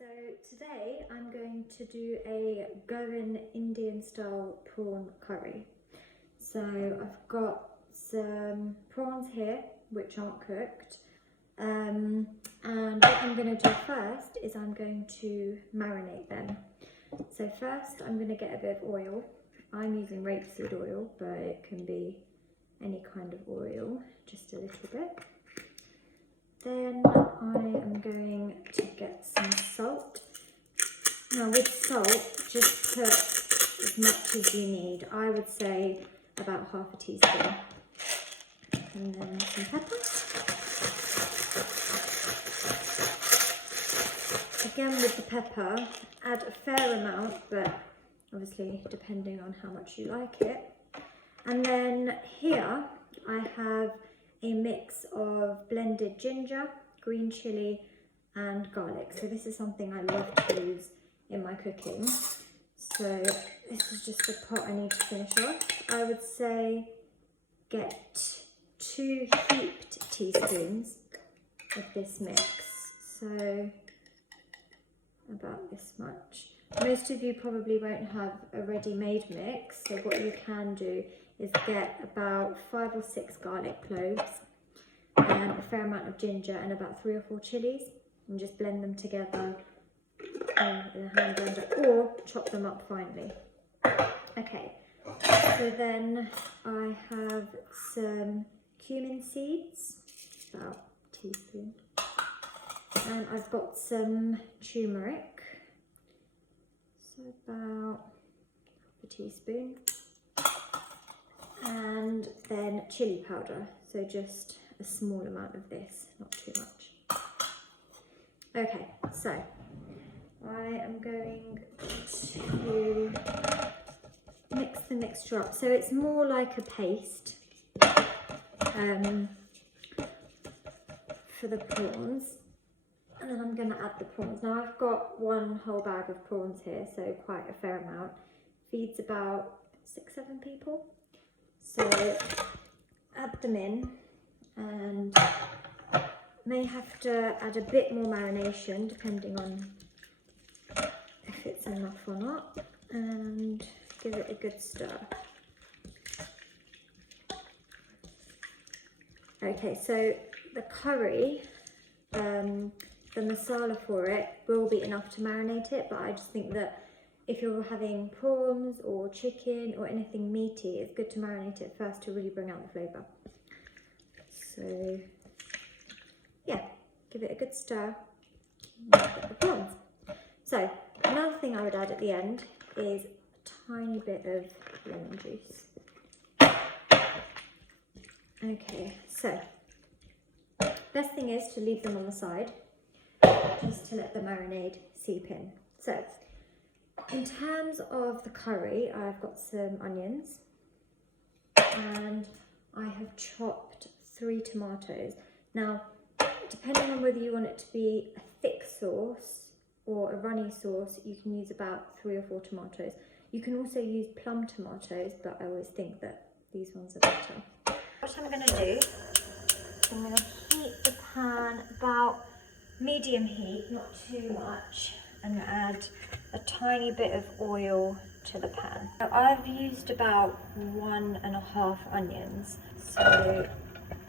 So today I'm going to do a Goan Indian style prawn curry. So I've got some prawns here which aren't cooked, and what I'm going to do first is I'm going to marinate them. So first I'm going to get a bit of oil. I'm using rapeseed oil, but it can be any kind of oil, just a little bit. Then I am going to get some salt. Now with salt, just put as much as you need. I would say about half a teaspoon. And then some pepper. Again with the pepper, add a fair amount, but obviously depending on how much you like it. And then here I have a mix of blended ginger, green chilli and garlic. So this is something I love to use in my cooking. So this is just the pot I need to finish off. I would say get 2 heaped teaspoons of this mix. So about this much. Most of you probably won't have a ready-made mix, so what you can do is get about 5 or 6 garlic cloves and a fair amount of ginger and about 3 or 4 chillies, and just blend them together in a hand blender or chop them up finely. Okay, so then I have some cumin seeds, about a teaspoon, and I've got some turmeric, so about half a teaspoon. And then chilli powder, so just a small amount of this, not too much. Okay, so I am going to mix the mixture up. So it's more like a paste for the prawns. And then I'm going to add the prawns. Now I've got 1 whole bag of prawns here, so quite a fair amount. Feeds about 6-7 people. So add them in, and may have to add a bit more marination depending on if it's enough or not, and give it a good stir. Okay, so the curry, the masala for it will be enough to marinate it, but I just think that if you're having prawns or chicken or anything meaty, it's good to marinate it first to really bring out the flavour. So yeah, give it a good stir and get the prawns. So another thing I would add at the end is a tiny bit of lemon juice. Okay, so best thing is to leave them on the side just to let the marinade seep in. So in terms of the curry, I've got some onions and I have chopped 3 tomatoes. Now, depending on whether you want it to be a thick sauce or a runny sauce, you can use about 3 or 4 tomatoes. You can also use plum tomatoes, but I always think that these ones are better. What I'm going to do, I'm going to heat the pan about medium heat, not too much, and add a tiny bit of oil to the pan. So I've used about 1.5 onions, so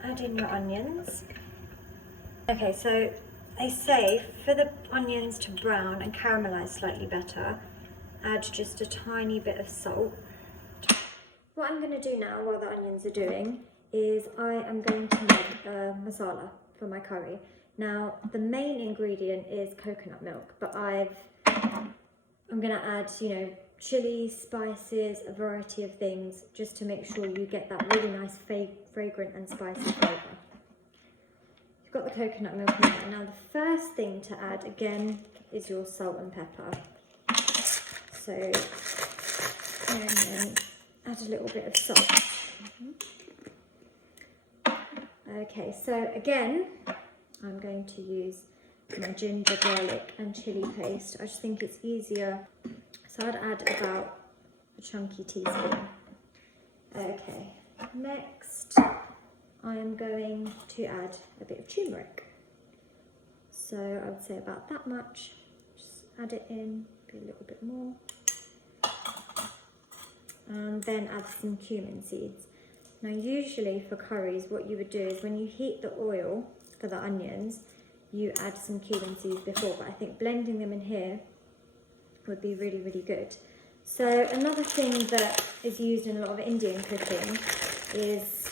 add in your onions. Okay, so they say for the onions to brown and caramelize slightly better, add just a tiny bit of salt. What I'm going to do now while the onions are doing is I am going to make a masala for my curry. Now the main ingredient is coconut milk, but I'm going to add, chilies, spices, a variety of things, just to make sure you get that really nice fragrant and spicy flavour. You've got the coconut milk in there. Now the first thing to add, again, is your salt and pepper. So, and then add a little bit of salt. Okay, so again, I'm going to use my ginger, garlic and chilli paste. I just think it's easier, so I'd add about a chunky teaspoon. Okay, next I am going to add a bit of turmeric. So I would say about that much, just add it in, be a little bit more. And then add some cumin seeds. Now usually for curries, what you would do is when you heat the oil for the onions, you add some cumin seeds before, but I think blending them in here would be really, really good. So another thing that is used in a lot of Indian cooking is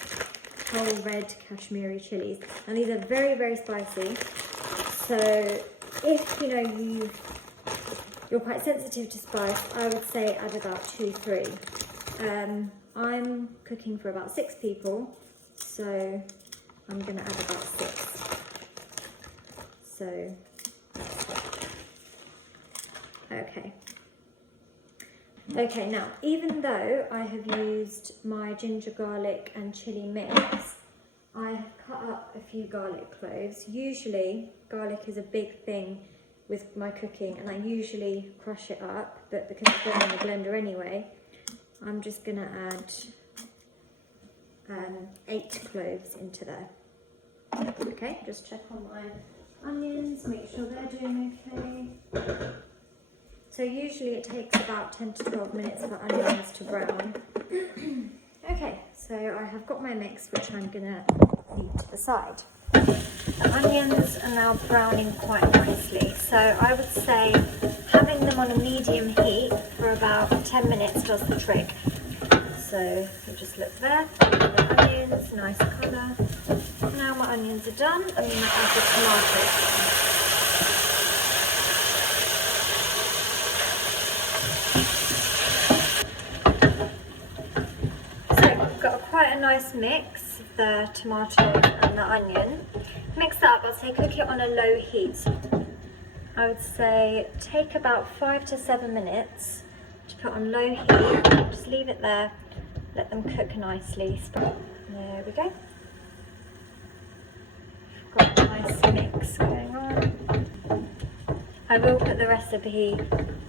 whole red Kashmiri chilies. And these are very, very spicy. So if you're quite sensitive to spice, I would say add about 2-3. I'm cooking for about 6 people, so I'm gonna add about 6. So, okay. Okay, now, even though I have used my ginger, garlic and chilli mix, I have cut up a few garlic cloves. Usually, garlic is a big thing with my cooking, and I usually crush it up, but because it's going in the blender anyway, I'm just gonna add 8 cloves into there. Okay, just check on my onions, make sure they're doing okay. So usually it takes about 10 to 12 minutes for onions to brown. Okay, so I have got my mix, which I'm gonna leave to the side. The onions are now browning quite nicely, so I would say having them on a medium heat for about 10 minutes does the trick. So you just look there, the onions, nice colour. Now my onions are done, I'm going to add the tomatoes. Quite a nice mix of the tomato and the onion. Mix that up, I'd say cook it on a low heat. I would say take about 5 to 7 minutes to put on low heat. Just leave it there, let them cook nicely. There we go. Got a nice mix going on. I will put the recipe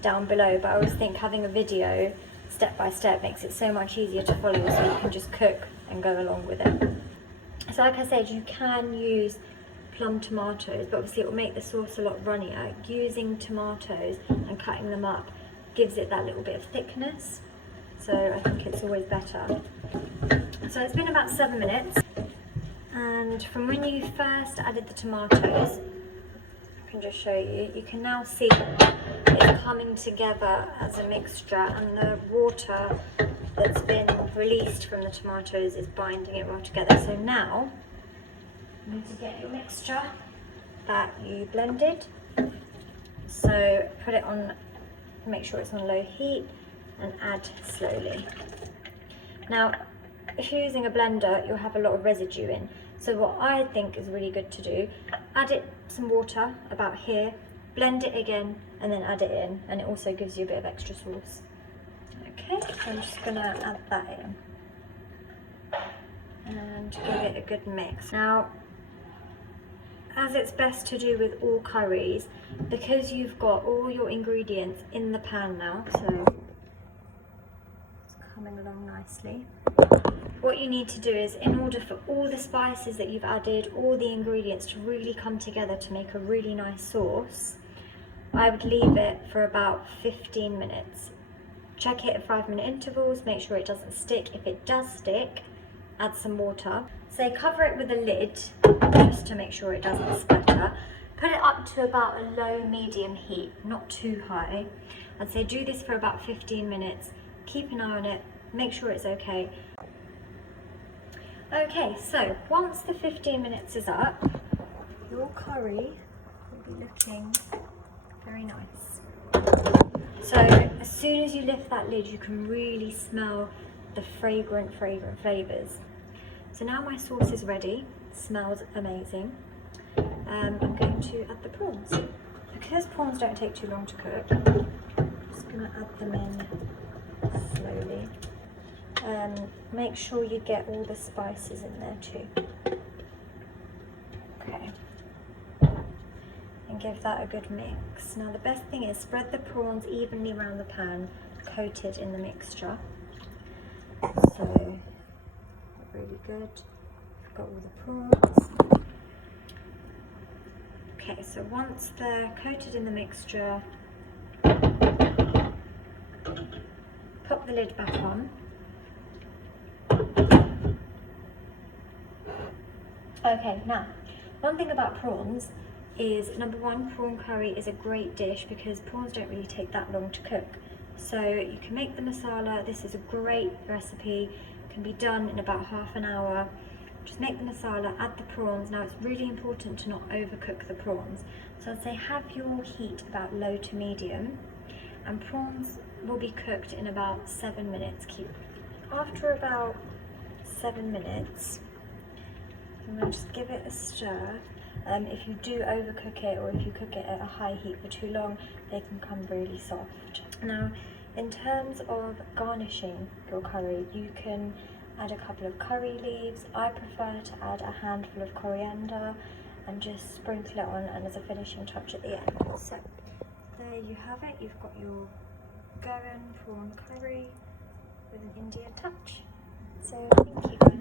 down below, but I always think having a video step by step makes it so much easier to follow, so you can just cook and go along with it. So like I said, you can use plum tomatoes, but obviously it will make the sauce a lot runnier. Using tomatoes and cutting them up gives it that little bit of thickness, so I think it's always better. So it's been about 7 minutes, and from when you first added the tomatoes, I can just show you, you can now see it's coming together as a mixture, and the water that's been released from the tomatoes is binding it well together. So now you need to get your mixture that you blended, so put it on, make sure it's on low heat and add slowly. Now if you're using a blender, you'll have a lot of residue in, so what I think is really good to do, add it some water about here, blend it again and then add it in, and it also gives you a bit of extra sauce. Okay, so I'm just going to add that in and give it a good mix. Now, as it's best to do with all curries, because you've got all your ingredients in the pan now, so it's coming along nicely. What you need to do is, in order for all the spices that you've added, all the ingredients to really come together to make a really nice sauce, I would leave it for about 15 minutes. Check it at 5-minute intervals, make sure it doesn't stick. If it does stick, add some water. So cover it with a lid, just to make sure it doesn't splatter. Put it up to about a low medium heat, not too high. I'd say do this for about 15 minutes. Keep an eye on it, make sure it's okay. Okay, so once the 15 minutes is up, your curry will be looking very nice. So as soon as you lift that lid, you can really smell the fragrant flavours. So now my sauce is ready, it smells amazing. I'm going to add the prawns. Because prawns don't take too long to cook, I'm just going to add them in slowly. Make sure you get all the spices in there too. Okay. And give that a good mix. Now the best thing is spread the prawns evenly around the pan, coated in the mixture. So really good. I've got all the prawns. Okay, so once they're coated in the mixture, the lid back on. Okay, now, one thing about prawns is, number one, prawn curry is a great dish because prawns don't really take that long to cook. So you can make the masala. This is a great recipe, can be done in about half an hour. Just make the masala, add the prawns. Now it's really important to not overcook the prawns. So I'd say have your heat about low to medium, and prawns will be cooked in about 7 minutes. After about 7 minutes, I'm going to just give it a stir. If you do overcook it, or if you cook it at a high heat for too long, they can come really soft. Now, in terms of garnishing your curry, you can add a couple of curry leaves. I prefer to add a handful of coriander and just sprinkle it on, and as a finishing touch at the end. So there you have it. You've got your Goan prawn curry with an Indian touch. So thank you guys.